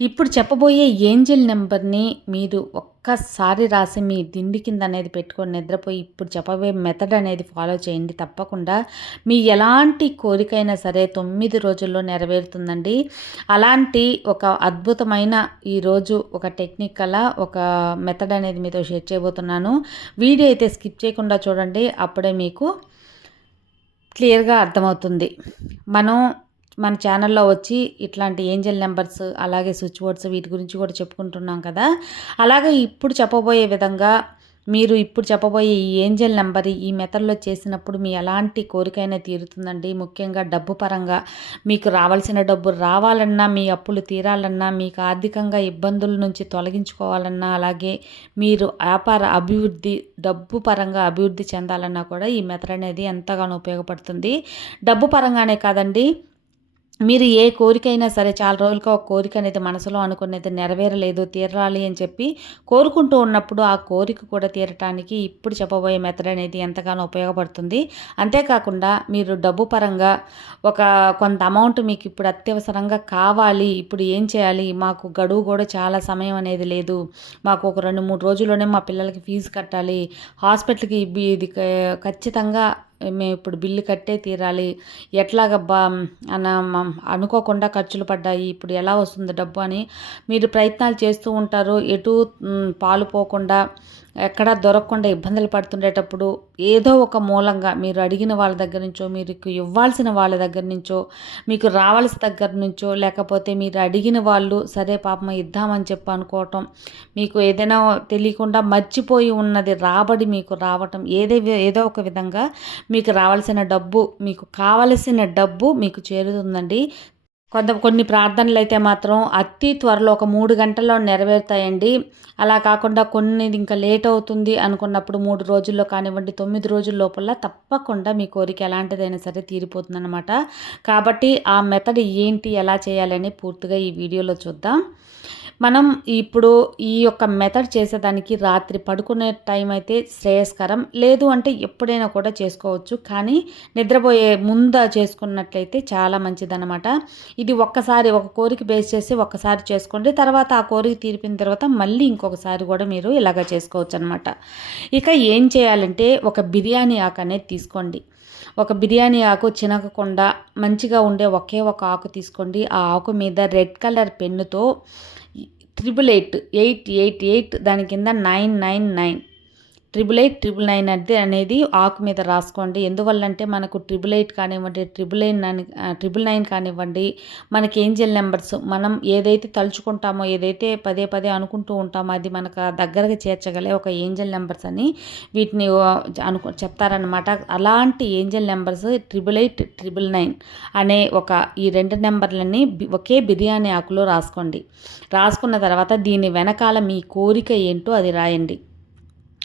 ఇప్పుడు చెప్పబోయే ఏంజిల్ నెంబర్ని మీరు ఒక్కసారి రాసి మీ దిండి కింద అనేది పెట్టుకొని నిద్రపోయి ఇప్పుడు చెప్పబోయే మెథడ్ అనేది ఫాలో చేయండి తప్పకుండా. మీ ఎలాంటి కోరికైనా సరే తొమ్మిది రోజుల్లో నెరవేరుతుందండి. అలాంటి ఒక అద్భుతమైన ఈరోజు ఒక టెక్నిక్ అలా ఒక మెథడ్ అనేది మీతో షేర్ చేయబోతున్నాను. వీడియో అయితే స్కిప్ చేయకుండా చూడండి అప్పుడే మీకు క్లియర్గా అర్థమవుతుంది. మనం మన ఛానల్లో వచ్చి ఇట్లాంటి ఏంజల్ నెంబర్స్ అలాగే స్విచ్ బోర్డ్స్ వీటి గురించి కూడా చెప్పుకుంటున్నాం కదా. అలాగే ఇప్పుడు చెప్పబోయే విధంగా మీరు ఇప్పుడు చెప్పబోయే ఈ ఏంజల్ నెంబర్ ఈ మెథడ్లో చేసినప్పుడు మీ ఎలాంటి కోరికైనా తీరుతుందండి? ముఖ్యంగా డబ్బు పరంగా మీకు రావాల్సిన డబ్బు రావాలన్నా మీ అప్పులు తీరాలన్నా మీకు ఆర్థికంగా ఇబ్బందుల నుంచి తొలగించుకోవాలన్నా అలాగే మీరు వ్యాపార అభివృద్ధి డబ్బు పరంగా అభివృద్ధి చెందాలన్నా కూడా ఈ మెథడ్ అనేది ఎంతగానో ఉపయోగపడుతుంది. డబ్బు పరంగానే కాదండి మీరు ఏ కోరికైనా సరే చాలా రోజులుగా ఒక కోరిక అనేది మనసులో అనుకునేది నెరవేరలేదు తీరాలి అని చెప్పి కోరుకుంటూ ఉన్నప్పుడు ఆ కోరిక కూడా తీరటానికి ఇప్పుడు చెప్పబోయే మెథడ్ అనేది ఎంతగానో ఉపయోగపడుతుంది. అంతేకాకుండా మీరు డబ్బు పరంగా ఒక కొంత అమౌంట్ మీకు ఇప్పుడు అత్యవసరంగా కావాలి ఇప్పుడు ఏం చేయాలి? మాకు గడువు కూడా చాలా సమయం అనేది లేదు. మాకు ఒక రెండు మూడు రోజుల్లోనే మా పిల్లలకి ఫీజు కట్టాలి. హాస్పిటల్కి ఇది ఖచ్చితంగా మేము ఇప్పుడు బిల్లు కట్టే తీరాలి. ఎట్లాగబ్బా అన్న అనుకోకుండా ఖర్చులు పడ్డాయి. ఇప్పుడు ఎలా వస్తుంది డబ్బు అని మీరు ప్రయత్నాలు చేస్తూ ఉంటారు. ఎటు పాలు పోకుండా ఎక్కడ దొరకకుండా ఇబ్బందులు పడుతుండేటప్పుడు ఏదో ఒక మూలంగా మీరు అడిగిన వాళ్ళ దగ్గర నుంచో మీకు ఇవ్వాల్సిన వాళ్ళ దగ్గర నుంచో మీకు రావాల్సిన దగ్గర నుంచో లేకపోతే మీరు అడిగిన వాళ్ళు సరే పాపం ఇద్దామని చెప్పి అనుకోవటం మీకు ఏదైనా తెలియకుండా మర్చిపోయి ఉన్నది రాబడి మీకు రావటం ఏదే ఏదో ఒక విధంగా మీకు రావాల్సిన డబ్బు మీకు కావలసిన డబ్బు మీకు చేరుతుందండి. కొంత కొన్ని ప్రార్థనలు అయితే మాత్రం అతి త్వరలో ఒక మూడు గంటల్లో నెరవేరుతాయండి. అలా కాకుండా కొన్ని ఇంకా లేట్ అవుతుంది అనుకున్నప్పుడు మూడు రోజుల్లో కానివ్వండి తొమ్మిది రోజుల లోపల తప్పకుండా మీ కోరిక ఎలాంటిదైనా సరే తీరిపోతుందన్నమాట. కాబట్టి ఆ మెథడ్ ఏంటి ఎలా చేయాలని పూర్తిగా ఈ వీడియోలో చూద్దాం. మనం ఇప్పుడు ఈ యొక్క మెథడ్ చేసేదానికి రాత్రి పడుకునే టైం అయితే శ్రేయస్కరం. లేదు అంటే ఎప్పుడైనా కూడా చేసుకోవచ్చు. కానీ నిద్రపోయే ముంద చేసుకున్నట్లయితే చాలా మంచిదన్నమాట. ఇది ఒక్కసారి ఒక కోరిక బేస్ చేసి ఒక్కసారి చేసుకోండి. తర్వాత ఆ కోరిక తీరిపిన తర్వాత మళ్ళీ ఇంకొకసారి కూడా మీరు ఇలాగ చేసుకోవచ్చు అనమాట ఇక ఏం చేయాలంటే ఒక బిర్యానీ ఆకు అనేది తీసుకోండి. ఒక బిర్యానీ ఆకు చినకకుండా మంచిగా ఉండే ఒకే ఒక ఆకు తీసుకోండి. ఆ ఆకు మీద రెడ్ కలర్ పెన్నుతో triple eight eight eight eight దాని కింద nine nine nine triple eight triple nine అది అనేది ఆకు మీద రాసుకోండి. ఎందువల్లంటే మనకు ట్రిపుల్ ఎయిట్ కానివ్వండి ట్రిపుల్ నైన్ ట్రిపుల్ నైన్ కానివ్వండి మనకి ఏంజల్ నెంబర్స్ మనం ఏదైతే తలుచుకుంటామో ఏదైతే పదే పదే అనుకుంటూ ఉంటామో అది మనకు దగ్గరగా చేర్చగలే ఒక ఏంజల్ నెంబర్స్ అని వీటిని అనుకు చెప్తారనమాట అలాంటి angel numbers triple eight triple nine అనే ఒక ఈ రెండు నెంబర్లని ఒకే బిర్యానీ ఆకులో రాసుకోండి. రాసుకున్న తర్వాత దీని వెనకాల మీ కోరిక ఏంటో అది రాయండి.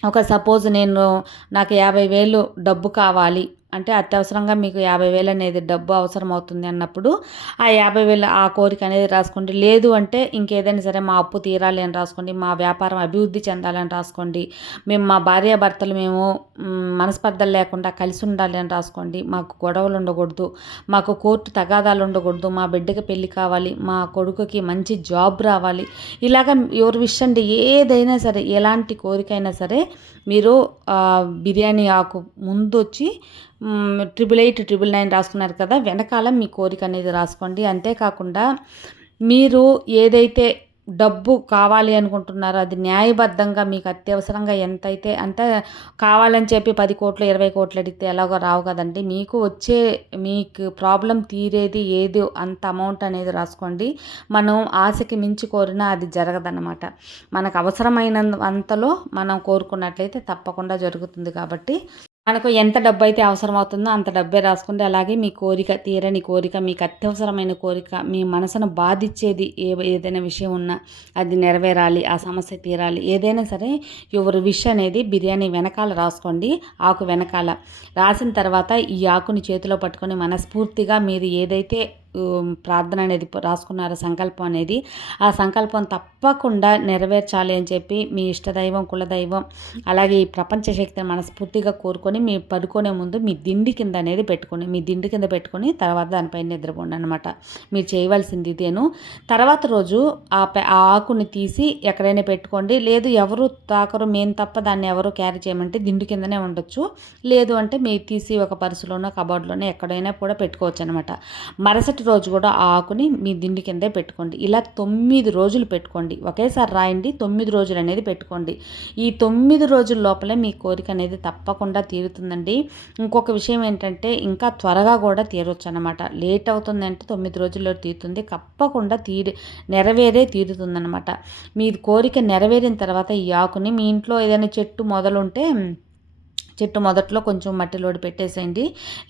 ఒక సపోజ్ నేను నాకు యాభై వేలు డబ్బు కావాలి అంటే అత్యవసరంగా మీకు యాభై వేలు అనేది డబ్బు అవసరం అవుతుంది అన్నప్పుడు ఆ యాభై వేలు ఆ కోరిక అనేది రాసుకోండి. లేదు అంటే ఇంకేదైనా సరే మా అప్పు తీరాలి అని రాసుకోండి మా వ్యాపారం అభివృద్ధి చెందాలని రాసుకోండి మేము మా భార్యాభర్తలు మేము మనస్పర్ధలు లేకుండా కలిసి ఉండాలి అని రాసుకోండి. మాకు గొడవలు ఉండకూడదు మాకు కోర్టు తగాదాలు ఉండకూడదు మా బిడ్డకి పెళ్ళి కావాలి మా కొడుకుకి మంచి జాబ్ రావాలి. ఇలాగ ఎవరి విషయం ఏదైనా సరే ఎలాంటి కోరికైనా సరే మీరు బిర్యానీ ఆకు ముందు వచ్చి ట్రిపుల్ ఎయిట్ ట్రిపుల్ నైన్ రాసుకున్నారు కదా వెనకాల మీ కోరిక అనేది రాసుకోండి. అంతేకాకుండా మీరు ఏదైతే డబ్బు కావాలి అనుకుంటున్నారో అది న్యాయబద్ధంగా మీకు అత్యవసరంగా ఎంతైతే అంత కావాలని చెప్పి పది కోట్లు ఇరవై కోట్లు అడిగితే ఎలాగో రావు కదండి. మీకు వచ్చే మీకు ప్రాబ్లం తీరేది ఏది అంత అమౌంట్ అనేది రాసుకోండి. మనం ఆశకి మించి కోరినా అది జరగదన్నమాట. మనకు అవసరమైన అంతలో మనం కోరుకున్నట్లయితే తప్పకుండా జరుగుతుంది కాబట్టి మనకు ఎంత డబ్బు అయితే అవసరం అవుతుందో అంత డబ్బే రాసుకుంటే అలాగే మీ కోరిక తీరని కోరిక మీకు అత్యవసరమైన కోరిక మీ మనసును బాధించేది ఏ ఏదైనా విషయం ఉన్నా అది నెరవేరాలి ఆ సమస్య తీరాలి. ఏదైనా సరే ఎవరి విష్ అనేది బిర్యానీ వెనకాల రాసుకోండి ఆకు వెనకాల. రాసిన తర్వాత ఈ ఆకుని చేతిలో పట్టుకొని మనస్ఫూర్తిగా మీరు ఏదైతే ప్రార్థన అనేది రాసుకున్నారు సంకల్పం అనేది. ఆ సంకల్పం తప్పకుండా నెరవేర్చాలి అని చెప్పి మీ ఇష్టదైవం కులదైవం అలాగే ఈ ప్రపంచ శక్తిని మనస్ఫూర్తిగా కోరుకొని మీ పడుకునే ముందు మీ దిండి కింద అనేది పెట్టుకొని మీ దిండి కింద పెట్టుకొని తర్వాత దానిపైన నిద్రపోండి అనమాట మీరు చేయవలసింది ఇదేను. తర్వాత రోజు ఆ ఆ ఆకుని తీసి ఎక్కడైనా పెట్టుకోండి. లేదు ఎవరు తాకరు మేము తప్ప దాన్ని ఎవరు క్యారీ చేయమంటే దిండు కిందనే ఉండొచ్చు. లేదు అంటే మీరు తీసి ఒక పర్సులోనో కబోర్డ్లోనో ఎక్కడైనా కూడా పెట్టుకోవచ్చు అనమాట మరుసటి రోజు కూడా ఆ ఆకుని మీ దిండి కిందే పెట్టుకోండి. ఇలా తొమ్మిది రోజులు పెట్టుకోండి. ఒకేసారి రాయండి. తొమ్మిది రోజులు అనేది పెట్టుకోండి. ఈ తొమ్మిది రోజుల లోపలే మీ కోరిక అనేది తప్పకుండా తీరుతుందండి. ఇంకొక విషయం ఏంటంటే ఇంకా త్వరగా కూడా తీరొచ్చు అనమాట లేట్ అవుతుందంటే తొమ్మిది రోజుల్లో తీరుతుంది. తప్పకుండా తీరి నెరవేరే తీరుతుందనమాట మీ కోరిక నెరవేరిన తర్వాత ఈ ఆకుని మీ ఇంట్లో ఏదైనా చెట్టు మొదలుంటే చెట్టు మొదట్లో కొంచెం మట్టిలోడి పెట్టేసేయండి.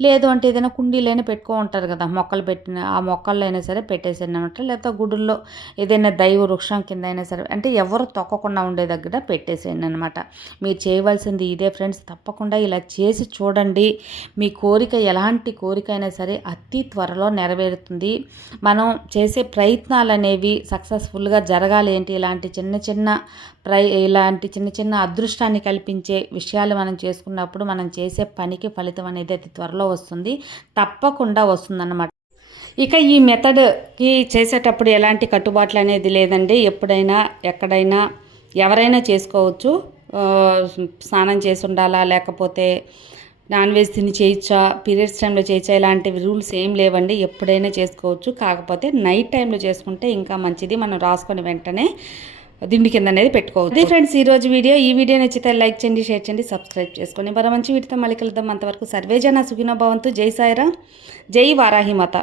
లేదు అంటే ఏదైనా కుండీలైనా పెట్టుకో ఉంటారు కదా మొక్కలు పెట్టిన ఆ మొక్కల్లో అయినా సరే పెట్టేసేయండి అనమాట లేకపోతే గుడుల్లో ఏదైనా దైవ వృక్షం కింద అయినా సరే అంటే ఎవరు తొక్కకుండా ఉండే దగ్గర పెట్టేసేయండి అనమాట మీరు చేయవలసింది ఇదే ఫ్రెండ్స్ తప్పకుండా ఇలా చేసి చూడండి. మీ కోరిక ఎలాంటి కోరిక అయినా సరే అతి త్వరలో నెరవేరుతుంది. మనం చేసే ప్రయత్నాలు అనేవి సక్సెస్ఫుల్గా జరగాలి ఏంటి ఇలాంటి చిన్న చిన్న ట్రై ఇలాంటి చిన్న చిన్న అదృష్టాన్ని కల్పించే విషయాలు మనం చేసుకున్నప్పుడు మనం చేసే పనికి ఫలితం అనేది అతి త్వరలో వస్తుంది. తప్పకుండా వస్తుందన్నమాట. ఇక ఈ మెథడ్కి చేసేటప్పుడు ఎలాంటి కట్టుబాట్లు అనేది లేదండి. ఎప్పుడైనా ఎక్కడైనా ఎవరైనా చేసుకోవచ్చు. స్నానం చేసి ఉండాలా? లేకపోతే నాన్ వెజ్ తిని చేయొచ్చా పీరియడ్స్ టైంలో చేయొచ్చా ఇలాంటివి రూల్స్ ఏం లేవండి. ఎప్పుడైనా చేసుకోవచ్చు. కాకపోతే నైట్ టైంలో చేసుకుంటే ఇంకా మంచిది. మనం రాసుకొని వెంటనే దిండి కింద అనేది పెట్టుకోవచ్చు. అది ఫ్రెండ్స్ ఈ రోజు వీడియో ఈ వీడియో నచ్చితే లైక్ చేయండి షేర్ చేయండి సబ్స్క్రైబ్ చేసుకోండి. మరో మంచి వీటితో మళ్ళీ కలుద్దాం. అంతవరకు సర్వేజన సుఖినో భవంతు. జై సాయిరా జై వారాహిమాత